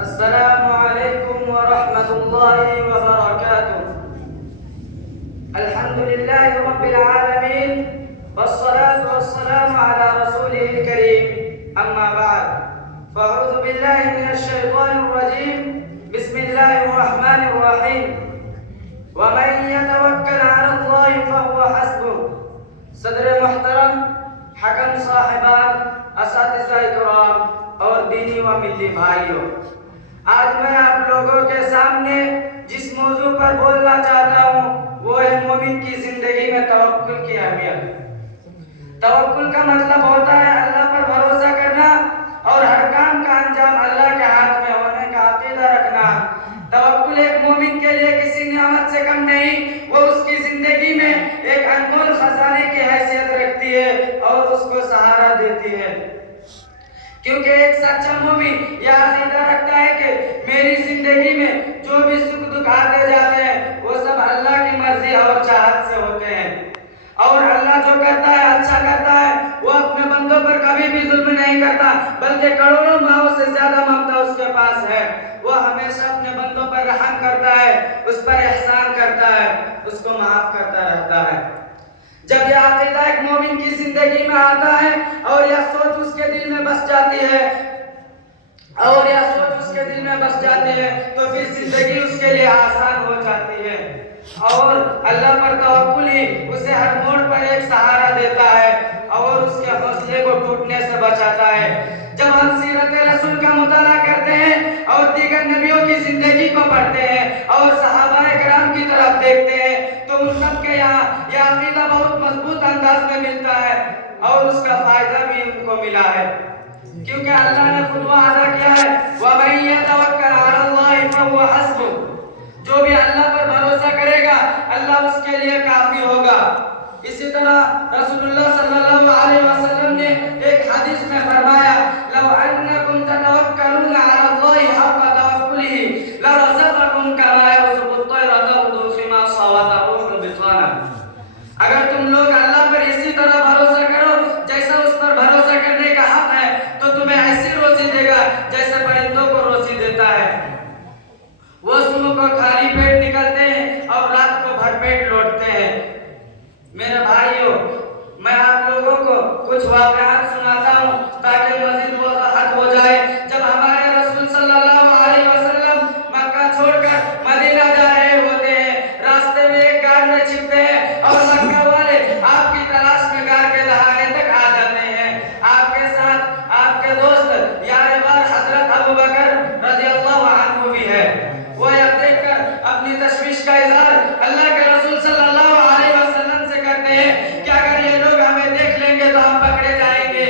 السلام عليكم ورحمة الله وبركاته. الحمد لله رب العالمين والصلاة والسلام على رسوله الكريم. أما بعد فأعوذ بالله من الشيطان الرجيم. بسم الله الرحمن الرحيم. ومن يتوكل على الله فهو حسبه. صدر محترم، حکم صاحبان، اساتذہ کرام اور دینی و ملی بھائیوں، آج میں آپ لوگوں کے سامنے جس موضوع پر بولنا چاہتا ہوں وہ ہے مومن کی زندگی میں توکل کی اہمیت۔ توکل کا مطلب ہوتا ہے اللہ پر بھروسہ کرنا اور ہر کام کا انجام اللہ کے ہاتھ میں ہونے کا عقیدہ رکھنا۔ توکل ایک مومن کے لیے کسی نعمت سے کم نہیں، وہ اس کی زندگی میں ایک انمول خزانے کی حیثیت رکھتی ہے اور اس کو سہارا دیتی ہے، کیونکہ ایک سچا مومن یہ عقیدہ رکھتا ہے کہ میری زندگی میں جو بھی سکھ دکھ آتے جاتے ہیں وہ سب اللہ کی مرضی اور چاہت سے ہوتے ہیں، اور اللہ جو کرتا ہے اچھا کرتا ہے۔ وہ اپنے بندوں پر کبھی بھی ظلم نہیں کرتا، بلکہ کروڑوں ماؤں سے زیادہ ممتا اس کے پاس ہے۔ وہ ہمیشہ اپنے بندوں پر رحم کرتا ہے، اس پر احسان کرتا ہے، اس کو معاف کرتا رہتا ہے۔ جب یہ عقیدہ ایک مومن کی زندگی میں آتا ہے اور یہ سوچ اس کے دل میں بس جاتی ہے تو پھر زندگی اس کے لیے آسان ہو جاتی ہے، اور اللہ پر توکل ہی اسے ہر موڑ پر ایک سہارا دیتا ہے اور اس کے حوصلے کو ٹوٹنے سے بچاتا ہے۔ جب ہم سیرت رسول کا مطالعہ کرتے ہیں اور دیگر نبیوں کی زندگی کو پڑھتے ہیں اور صحابہ کرام کی طرف دیکھتے ہیں تو ان سب کے یہاں یہ عقیدہ بہت مضبوط انداز میں ملتا ہے اور اس کا فائدہ بھی ان کو ملا ہے، کیونکہ اللہ نے خود وعدہ کیا ہے وَمَن يَتَوَكَّلْ عَلَى اللَّهِ فَهُوَ حَسْبُهُ۔ جو بھی اللہ پر بھروسہ کرے گا اللہ اس کے لیے کافی ہوگا۔ اسی طرح رسول اللہ صلی اللہ علیہ وسلم نے ایک حدیث میں فرمایا لو انکم تتوکلون علی اللہ حق توکلہ لرزقکم کما یرزق الطیر تغدو خماصا وتروح بطانا۔ اگر تم لوگ اللہ پر اسی طرح بھروسہ کرو جیسا اس پر بھروسہ کرنے کا حق ہے تو تمہیں ایسی روزی دے گا جیسے پرندوں کو روزی دیتا ہے۔ وہ صبح کو خالی پیٹ نکلتے ہیں اور رات کو بھر پیٹ لوٹتے ہیں۔ میرے بھائیوں، میں آپ لوگوں کو کچھ واقعات سناتا ہوں تاکہ مزید وضاحت ہو جائے۔ جب ہمارے رسول صلی اللہ علیہ وسلم مکہ چھوڑ کر مدینہ جا رہے ہوتے ہیں، راستے میں ایک غار میں چھپتے ہیں اور مکہ والے آپ کی تلاش میں غار کے دہانے تک آ جاتے ہیں۔ آپ کے ساتھ آپ کے دوست یار غار حضرت ابوبکر رضی اللہ عنہ بھی ہے۔ وہ یہ دیکھ کر اپنی تشویش کا اظہار اللہ کے رسول صلی اللہ علیہ وسلم سے کرتے ہیں کہ اگر یہ لوگ ہمیں دیکھ لیں گے تو ہم پکڑے جائیں گے۔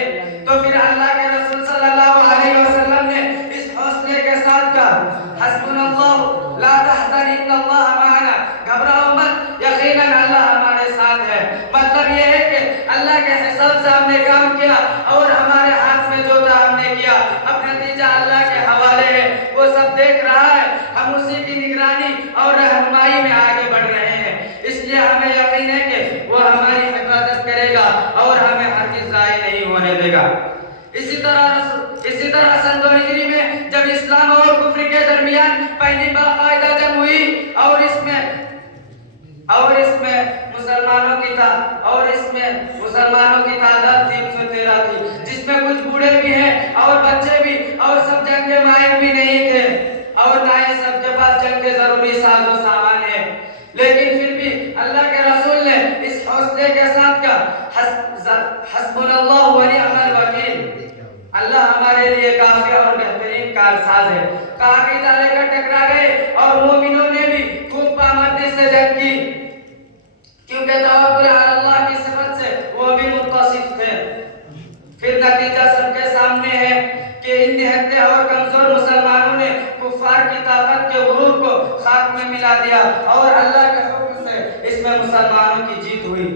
تو پھر اللہ کے رسول صلی اللہ علیہ وسلم نے اس حوصلے کے ساتھ کہا حسبنا اللہ لا تحزن ان اللہ معنا، گھبراؤ مت، یقیناً اللہ ہمارے ساتھ ہے۔ مطلب یہ ہے کہ اللہ کے حساب سے ہم نے کام کیا اور ہمارے ہاتھ میں جو تھا ہم نے کیا، اب نتیجہ اللہ کے حوالے ہے، وہ سب دیکھ رہا ہے، ہم اسی کی نگرانی اور رہنمائی میں آگے بڑھ رہے ہیں۔ اس لیے ہمیں یقین ہے کہ وہ ہماری حفاظت کرے گا اور ہمیں ہرگز ضائع نہیں ہونے دے گا۔ اسی طرح سن 2 ہجری میں جب اسلام اور کفر کے درمیان پہلی باقاعدہ جنگ ہوئی اور اس میں مسلمانوں کی تعداد 313 تھی، جس میں کچھ بوڑھے بھی ہیں اور بچے بھی، اور سب جنگ کے ماہر بھی نہیں تھے اور نہ ہی سب کے پاس جنگ کے ضروری ساز و سامان ہے۔ لیکن پھر بھی اللہ کے رسول نے اس حوصلے کے ساتھ کہا حسبنا اللہ ونعم الوکیل، اللہ ہمارے لیے کافی اور بہترین کارساز ہے۔ عقیدہ لے کر ٹکرا گئے اور مومنوں نے بھی خوب پامردی سے جنگ کی، کیونکہ توکل علی اللہ کی صفت سے وہ بھی متصف تھے۔ پھر نتیجہ سب کے سامنے ہے کہ ان نہتے اور کمزور مسلمانوں نے کفار کی طاقت کے غرور کو خاک میں ملا دیا اور اللہ کے حکم سے اس میں مسلمانوں کی جیت ہوئی۔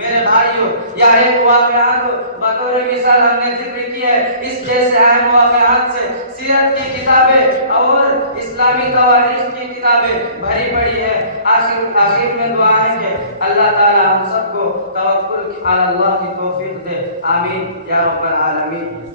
میرے بھائیوں، یہ ایک واقعات بطور مثال ہم نے ذکر کی ہے، اس جیسے اہم واقعات سے سیرت کی کتابیں اور اسلامی تواریخ کی کتابیں بھری پڑی ہے۔ آخر میں دعا ہے کہ اللہ تعالی ہم سب کو توکل علی اللہ کی توفیق دے، آمین یا رب العالمین۔